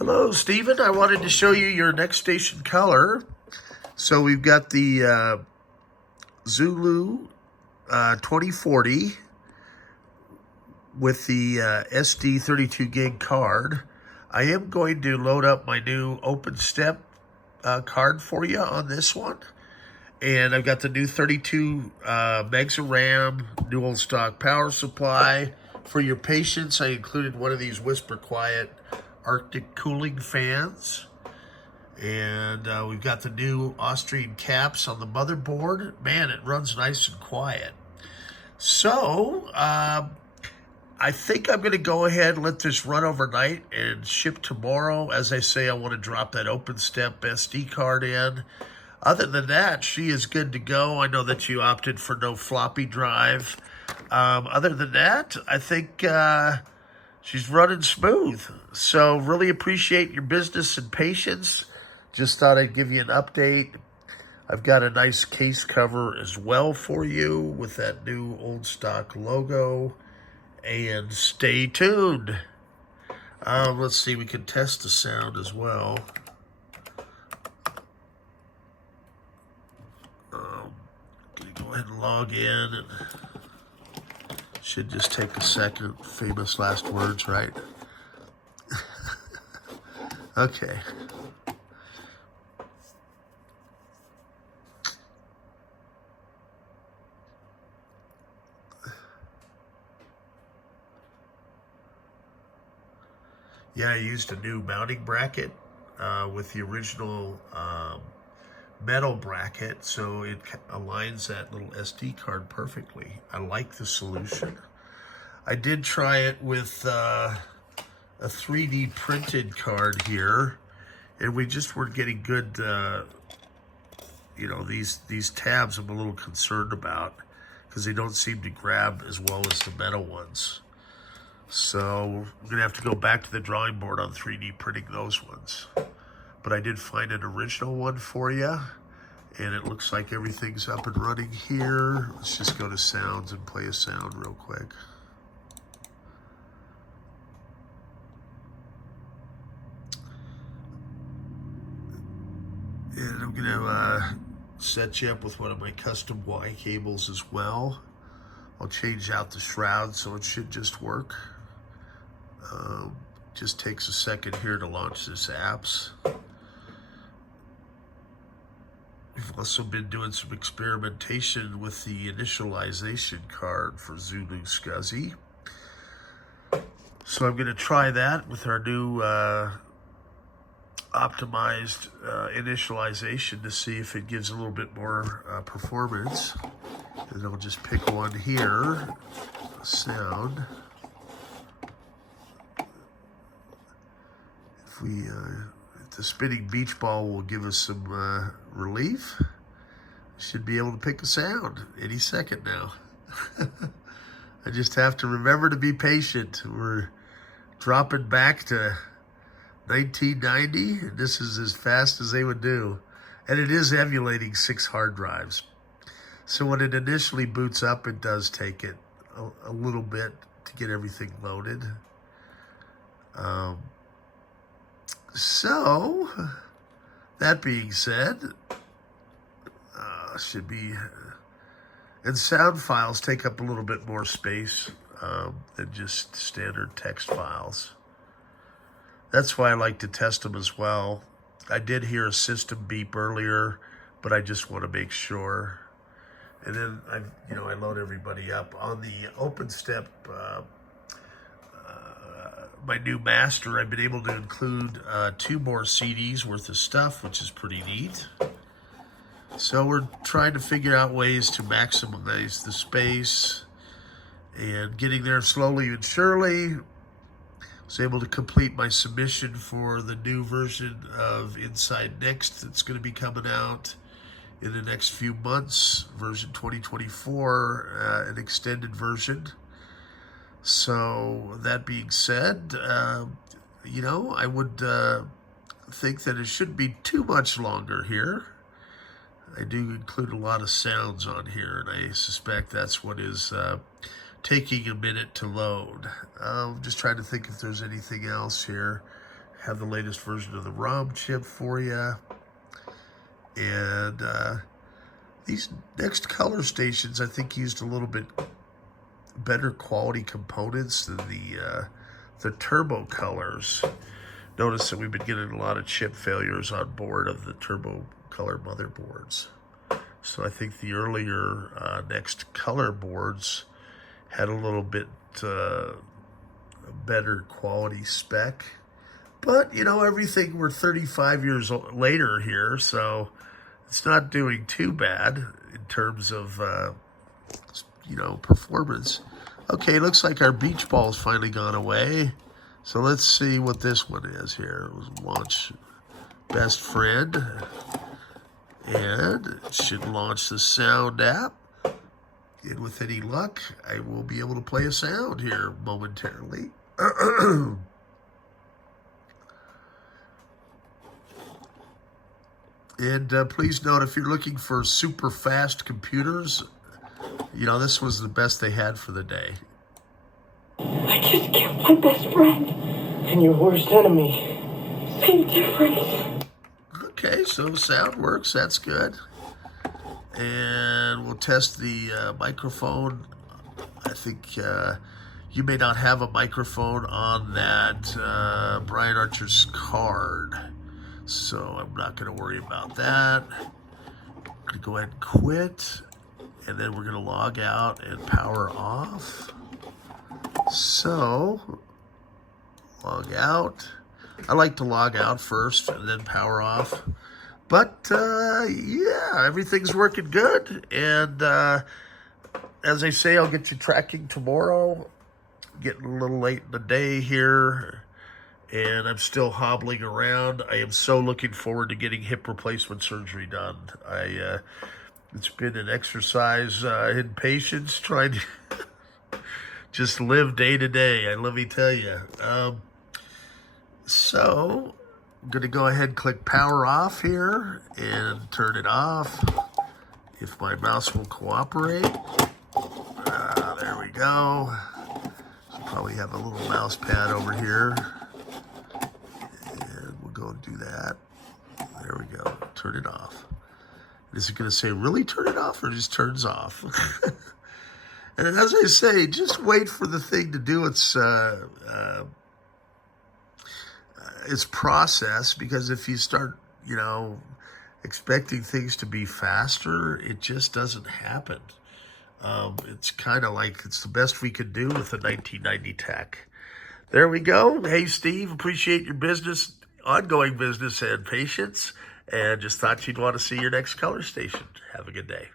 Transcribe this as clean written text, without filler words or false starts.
Hello, Stephen. I wanted to show you your next station color. So we've got the Zulu 2040 with the SD 32 gig card. I am going to load up my new OpenStep card for you on this one. And I've got the new 32 megs of RAM, dual stock power supply. For your patients, I included one of these Whisper Quiet Arctic cooling fans. And we've got the new Austrian caps on the motherboard. Man, it runs nice and quiet. So, I think I'm going to go ahead and let this run overnight and ship tomorrow. As I say, I want to drop that OpenStep SD card in. Other than that, she is good to go. I know that you opted for no floppy drive. Other than that, I think she's running smooth. So really appreciate your business and patience. Just thought I'd give you an update. I've got a nice case cover as well for you with that new old stock logo. And stay tuned. Let's see, we can test the sound as well. Go ahead and log in. And should just take a second. Famous last words, right? Okay. Yeah, I used a new mounting bracket with the original metal bracket, so it aligns that little SD card perfectly. I like the solution. I did try it with a 3D printed card here, and we just weren't getting good, you know, these tabs I'm a little concerned about because they don't seem to grab as well as the metal ones. So we're gonna have to go back to the drawing board on 3D printing those ones. But I did find an original one for you, and it looks like everything's up and running here. Let's just go to sounds and play a sound real quick. And I'm gonna set you up with one of my custom Y cables as well. I'll change out the shroud so it should just work. Just takes a second here to launch this apps. We've also been doing some experimentation with the initialization card for ZuluScSI. So I'm going to try that with our new optimized initialization to see if it gives a little bit more performance. And I'll just pick one here, sound. If the spinning beach ball will give us some relief, should be able to pick a sound any second now. I just have to remember to be patient. We're dropping back to 1990, and this is as fast as they would do. And it is emulating 6 hard drives. So when it initially boots up, it does take it a little bit to get everything loaded. So, that being said, should be, and sound files take up a little bit more space than just standard text files. That's why I like to test them as well. I did hear a system beep earlier, but I just want to make sure. And then I load everybody up on the OpenStep. My new master, I've been able to include 2 more CDs worth of stuff, which is pretty neat. So we're trying to figure out ways to maximize the space and getting there slowly and surely. I was able to complete my submission for the new version of Inside NeXT that's going to be coming out in the next few months, version 2024, an extended version. So that being said, I would think that it shouldn't be too much longer here. I do include a lot of sounds on here, and I suspect that's what is taking a minute to load. I'm just trying to think if there's anything else here. have the latest version of the ROM chip for you. And these NeXT Colorstation, I think, used a little bit better quality components than the turbo colors. Notice that we've been getting a lot of chip failures on board of the turbo color motherboards. So I think the earlier NeXT color boards had a little bit better quality spec. But, you know, everything, we're 35 years later here, so it's not doing too bad in terms of, you know, performance. Okay, looks like our beach ball's finally gone away. So let's see what this one is here. It was launch best friend. And it should launch the sound app. And with any luck, I will be able to play a sound here momentarily. And please note, if you're looking for super fast computers, you know, this was the best they had for the day. I just killed my best friend. And your worst enemy. Same difference. Okay, so sound works. That's good. And we'll test the microphone. I think you may not have a microphone on that Brian Archer's card. So I'm not going to worry about that. I'm going to go ahead and quit. And then we're going to log out and power off. So, log out. I like to log out first and then power off. But, yeah, everything's working good. And as I say, I'll get you tracking tomorrow. Getting a little late in the day here. And I'm still hobbling around. I am so looking forward to getting hip replacement surgery done. It's been an exercise in patience, trying to just live day to day, let me tell you. So, I'm going to go ahead and click power off here and turn it off. If my mouse will cooperate. There we go. Should probably have a little mouse pad over here. And we'll go and do that. There we go. Turn it off. Is it going to say, really turn it off, or just turns off? And as I say, just wait for the thing to do its process, because if you start, you know, expecting things to be faster, it just doesn't happen. It's kind of like it's the best we could do with the 1990 tech. There we go. Hey, Steve, appreciate your business, ongoing business and patience, and just thought you'd want to see your next Colorstation. Have a good day.